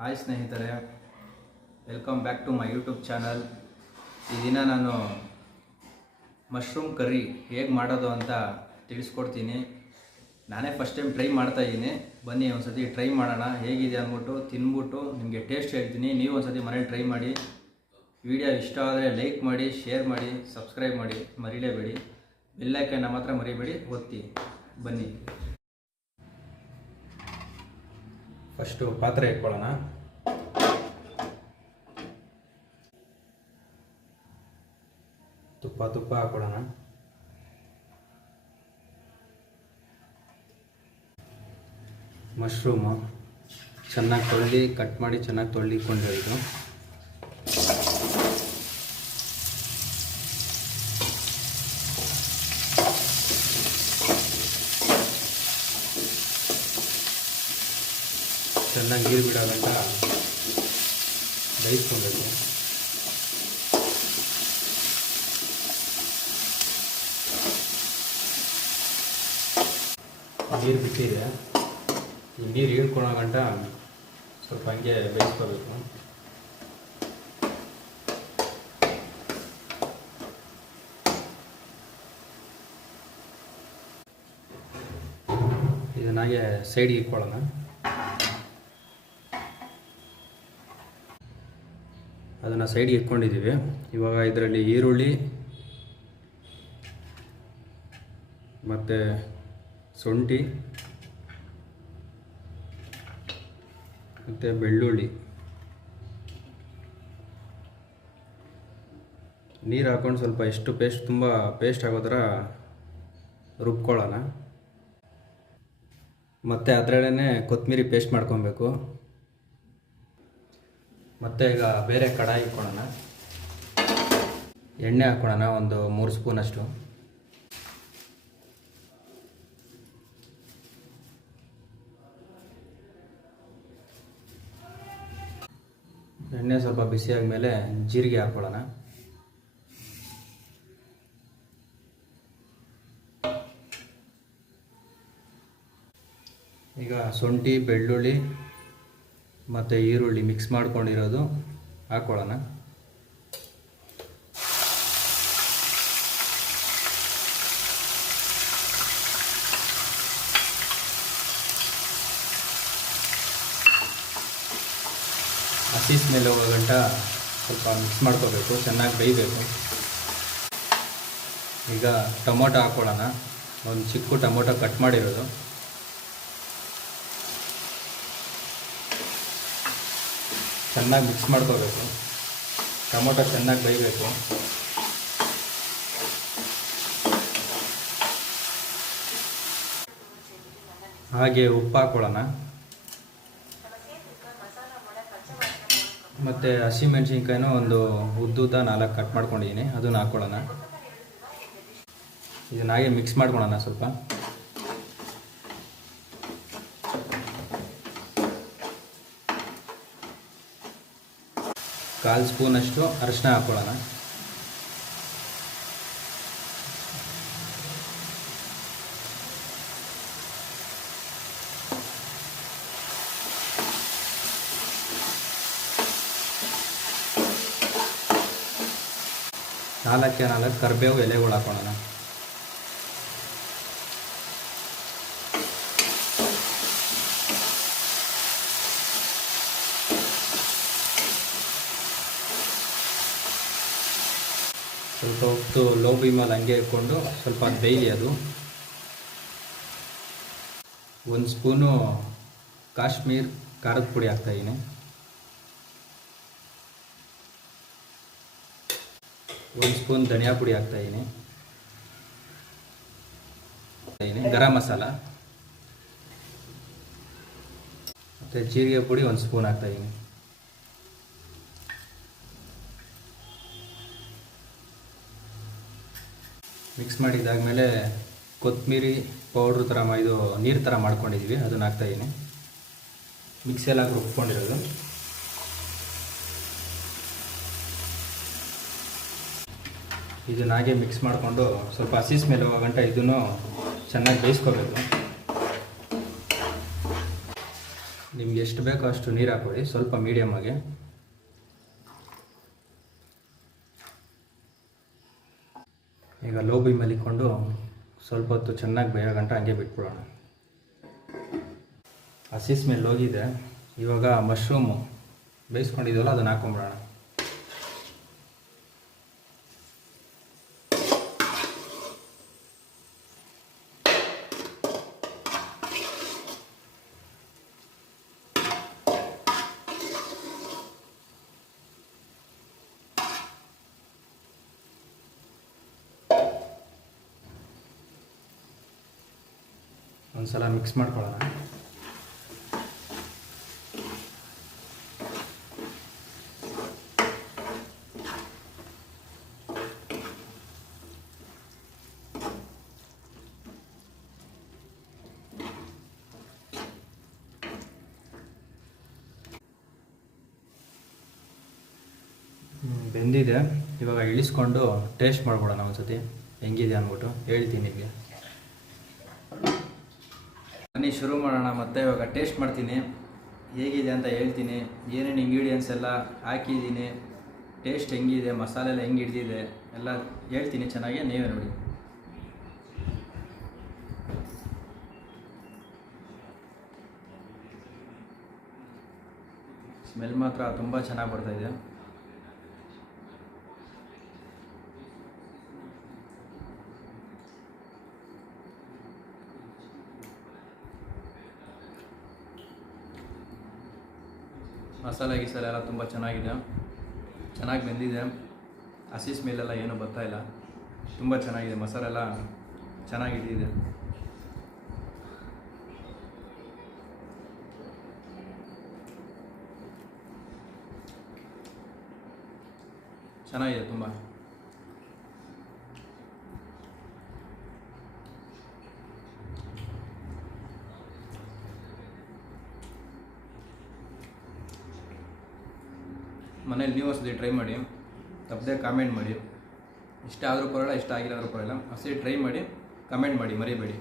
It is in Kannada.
ಹಾಯ್ ಸ್ನೇಹಿತರೆ, welcome back to my YouTube channel. ಈ ದಿನ ನಾನು ಮಶ್ರೂಮ್ ಕರ್ರಿ ಹೇಗೆ ಮಾಡೋದು ಅಂತ ತಿಳಿಸ್ಕೊಡ್ತೀನಿ. ನಾನೇ ಫಸ್ಟ್ ಟೈಮ್ ಟ್ರೈ ಮಾಡ್ತಾಯಿದ್ದೀನಿ. ಬನ್ನಿ ಒಂದ್ಸತಿ ಟ್ರೈ ಮಾಡೋಣ, ಹೇಗಿದೆ ಅಂದ್ಬಿಟ್ಟು ತಿಂದ್ಬಿಟ್ಟು ನಿಮಗೆ ಟೇಸ್ಟ್ ಹೇಳ್ತೀನಿ. ನೀವು ಒಂದ್ಸತಿ ಮನೇಲಿ ಟ್ರೈ ಮಾಡಿ. ವಿಡಿಯೋ ಇಷ್ಟ ಆದರೆ ಲೈಕ್ ಮಾಡಿ, ಶೇರ್ ಮಾಡಿ, ಸಬ್ಸ್ಕ್ರೈಬ್ ಮಾಡಿ, ಮರಿಲೇಬೇಡಿ. ಬೆಲ್ ಐಕಾನ್ ಮಾತ್ರ ಮರಿಬೇಡಿ, ಒತ್ತಿ. ಬನ್ನಿ ಫಸ್ಟು ಪಾತ್ರೆ ಇಟ್ಕೊಳ್ಳೋಣ. ತುಪ್ಪ ಹಾಕೊಳ್ಳೋಣ. ಮಶ್ರೂಮು ಚೆನ್ನಾಗಿ ತೊಳ್ದು ಕಟ್ ಮಾಡಿ ಚೆನ್ನಾಗಿ ತೊಳ್ದಿಕೊಂಡಿರೋದು. ಚೆನ್ನಾಗಿ ನೀರು ಬಿಡೋ ಗಂಟ ಬೇಯಿಸ್ಕೊಬೇಕು. ನೀರು ಬಿಟ್ಟಿದೆ, ಈ ನೀರು ಹೀರ್ಕೊಳ್ಳೋ ಗಂಟ ಸ್ವಲ್ಪ ಹಂಗೆ ಬೇಯಿಸ್ಕೋಬೇಕು. ಇದನ್ನಾಗೆ ಸೈಡ್ಗೆ ಇಟ್ಕೊಳ್ಳೋಣ. ಅದನ್ನು ಸೈಡ್ಗೆ ಇಟ್ಕೊಂಡಿದ್ದೀವಿ. ಇವಾಗ ಇದರಲ್ಲಿ ಈರುಳ್ಳಿ ಮತ್ತು ಶುಂಠಿ ಮತ್ತು ಬೆಳ್ಳುಳ್ಳಿ ನೀರು ಹಾಕ್ಕೊಂಡು ಸ್ವಲ್ಪ ಎಷ್ಟು ತುಂಬ ಪೇಸ್ಟ್ ಆಗೋ ಥರ ರುಬ್ಕೊಳ್ಳೋಣ. ಮತ್ತು ಅದರಲ್ಲೇ ಕೊತ್ತಂಬರಿ ಪೇಸ್ಟ್ ಮಾಡ್ಕೊಬೇಕು. ಮತ್ತು ಈಗ ಬೇರೆ ಕಡಾಯಿ ಇಟ್ಕೊಳ್ಳೋಣ. ಎಣ್ಣೆ ಹಾಕ್ಕೊಳ್ಳೋಣ, ಒಂದು 3 ಸ್ಪೂನಷ್ಟು. ಎಣ್ಣೆ ಸ್ವಲ್ಪ ಬಿಸಿ ಆದಮೇಲೆ ಜೀರಿಗೆ ಹಾಕ್ಕೊಳ್ಳೋಣ. ಈಗ ಶುಂಠಿ, ಬೆಳ್ಳುಳ್ಳಿ ಮತ್ತು ಈರುಳ್ಳಿ ಮಿಕ್ಸ್ ಮಾಡ್ಕೊಂಡಿರೋದು ಹಾಕ್ಕೊಳ್ಳೋಣ. ಹಸಿ ಸ್ಮೆಲ್ ಹೋಗೋ ಗಂಟ ಸ್ವಲ್ಪ ಮಿಕ್ಸ್ ಮಾಡ್ಕೋಬೇಕು, ಚೆನ್ನಾಗಿ ಬೇಯಬೇಕು. ಈಗ ಟೊಮೊಟೊ ಹಾಕ್ಕೊಳ್ಳೋಣ. ಒಂದು ಚಿಕ್ಕ ಟೊಮೊಟೊ ಕಟ್ ಮಾಡಿರೋದು. ಚೆನ್ನಾಗಿ ಮಿಕ್ಸ್ ಮಾಡ್ಕೋಬೇಕು. ಟೊಮೊಟೊ ಚೆನ್ನಾಗಿ ಬೇಯಬೇಕು. ಹಾಗೆ ಉಪ್ಪು ಹಾಕ್ಕೊಳ್ಳೋಣ. ಮತ್ತು ಹಸಿಮೆಣ್ಸಿನ್ಕಾಯಿನೂ ಒಂದು ಉದ್ದುದ 4 ಕಟ್ ಮಾಡ್ಕೊಂಡಿದ್ದೀನಿ, ಅದನ್ನು ಹಾಕ್ಕೊಳ್ಳೋಣ. ಇದನ್ನ ಹಾಗೆ ಮಿಕ್ಸ್ ಮಾಡ್ಕೊಳ್ಳೋಣ. ಸ್ವಲ್ಪ ಕಾಲು ಸ್ಪೂನಷ್ಟು ಅರಿಶಿನ ಹಾಕ್ಕೊಳ್ಳೋಣ. ನಾಲ್ಕು ಕರಿಬೇವು ಎಲೆಗಳು ಹಾಕ್ಕೊಳ್ಳೋಣ. ಸ್ವಲ್ಪ ಹೊತ್ತು ಲೋ ಫ್ಲೇಮಲ್ಲಿ ಹಂಗೆ ಇಟ್ಕೊಂಡು ಸ್ವಲ್ಪ ಬೇಯಲಿ ಅದು. 1 ಸ್ಪೂನು ಕಾಶ್ಮೀರ್ ಖಾರದ ಪುಡಿ ಹಾಕ್ತಾಯಿದ್ದೀನಿ. 1 ಸ್ಪೂನ್ ಧನಿಯಾ ಪುಡಿ ಹಾಕ್ತಾಯಿದ್ದೀನಿ. ಗರಂ ಮಸಾಲ ಮತ್ತು ಜೀರಿಗೆ ಪುಡಿ 1 ಸ್ಪೂನ್ ಹಾಕ್ತಾಯಿದ್ದೀನಿ. ಮಿಕ್ಸ್ ಮಾಡಿದಾದ್ಮೇಲೆ ಕೊತ್ತಂಬರಿ ಪೌಡ್ರ್ ಥರ ಇದು ನೀರು ಥರ ಮಾಡ್ಕೊಂಡಿದ್ದೀವಿ, ಅದನ್ನು ಹಾಕ್ತಾಯಿದ್ದೀನಿ. ಮಿಕ್ಸೆಲ್ಲ ರುಬ್ಕೊಂಡಿರೋದು. ಇದನ್ನ ಹಾಗೆ ಮಿಕ್ಸ್ ಮಾಡಿಕೊಂಡು ಸ್ವಲ್ಪ ಹಸಿ ಸ್ಮೆಲ್ ಹೋಗೋ ಗಂಟ ಇದನ್ನು ಚೆನ್ನಾಗಿ ಬೇಯಿಸ್ಕೋಬೇಕು. ನಿಮ್ಗೆ ಎಷ್ಟು ಬೇಕೋ ಅಷ್ಟು ನೀರು ಹಾಕೊಳ್ಳಿ, ಸ್ವಲ್ಪ ಮೀಡಿಯಮ್ ಆಗಿ. ಈಗ ಲೋ ಬಿ ಮೇಲೆ ಇಟ್ಕೊಂಡು ಸ್ವಲ್ಪ ಹೊತ್ತು ಚೆನ್ನಾಗಿ ಬೇಯೋ ಗಂಟ ಹಂಗೆ ಬಿಟ್ಬಿಡೋಣ. ಹಸಿ ಸ್ಮೆಲ್ ಹೋಗಿದೆ. ಇವಾಗ ಮಶ್ರೂಮು ಬೇಯಿಸ್ಕೊಂಡಿದ್ದೀವಲ್ಲ ಅದನ್ನು ಹಾಕೊಂಬಿಡೋಣ. ಒಂದ್ಸಲ ಮಿಕ್ಸ್ ಮಾಡ್ಕೊಳ್ಳೋಣ. ಬೆಂದಿದೆ. ಇವಾಗ ಇಳಿಸ್ಕೊಂಡು ಟೇಸ್ಟ್ ಮಾಡ್ಬಿಡೋಣ ಒಂದ್ಸತಿ ಹೆಂಗಿದೆ ಅಂದ್ಬಿಟ್ಟು ಹೇಳ್ತೀನಿ ನಿಮಗೆ. ಬನ್ನಿ ಶುರು ಮಾಡೋಣ. ಮತ್ತೆ ಇವಾಗ ಟೇಸ್ಟ್ ಮಾಡ್ತೀನಿ, ಹೇಗಿದೆ ಅಂತ ಹೇಳ್ತೀನಿ. ಏನೇನು ಇಂಗ್ರೀಡಿಯೆಂಟ್ಸ್ ಎಲ್ಲ ಹಾಕಿದ್ದೀನಿ, ಟೇಸ್ಟ್ ಹೆಂಗಿದೆ, ಮಸಾಲೆ ಎಲ್ಲ ಹೆಂಗೆ ಹಿಡ್ದಿದೆ ಎಲ್ಲ ಹೇಳ್ತೀನಿ. ಚೆನ್ನಾಗಿ ನೀವೇ ನೋಡಿ. ಸ್ಮೆಲ್ ಮಾತ್ರ ತುಂಬ ಚೆನ್ನಾಗಿ ಬರ್ತಾಯಿದೆ. ಮಸಾಲೆ ಗಿಸಾಲೆ ಎಲ್ಲ ತುಂಬ ಚೆನ್ನಾಗಿದೆ, ಚೆನ್ನಾಗಿ ಬೆಂದಿದೆ. ಹಸಿ ಸ್ಮೆಲ್ಲೆಲ್ಲ ಏನೂ ಬರ್ತಾಯಿಲ್ಲ, ತುಂಬ ಚೆನ್ನಾಗಿದೆ. ಮಸಾಲೆ ಎಲ್ಲ ಚೆನ್ನಾಗಿಟ್ಟಿದೆ. ಚೆನ್ನಾಗಿದೆ ತುಂಬ. ಮನೇಲಿ ನೀವು ಹೊಸದಿ ಟ್ರೈ ಮಾಡಿ, ತಪ್ಪದೆ ಕಾಮೆಂಟ್ ಮಾಡಿ. ಇಷ್ಟ ಆದರೂ ಪರವಾಗಿಲ್ಲ, ಇಷ್ಟ ಆಗಿಲ್ಲ ಆದರೂ ಪರವಾಗಿಲ್ಲ, ಹೊಸದಿ ಟ್ರೈ ಮಾಡಿ, ಕಮೆಂಟ್ ಮಾಡಿ, ಮರಿಬೇಡಿ.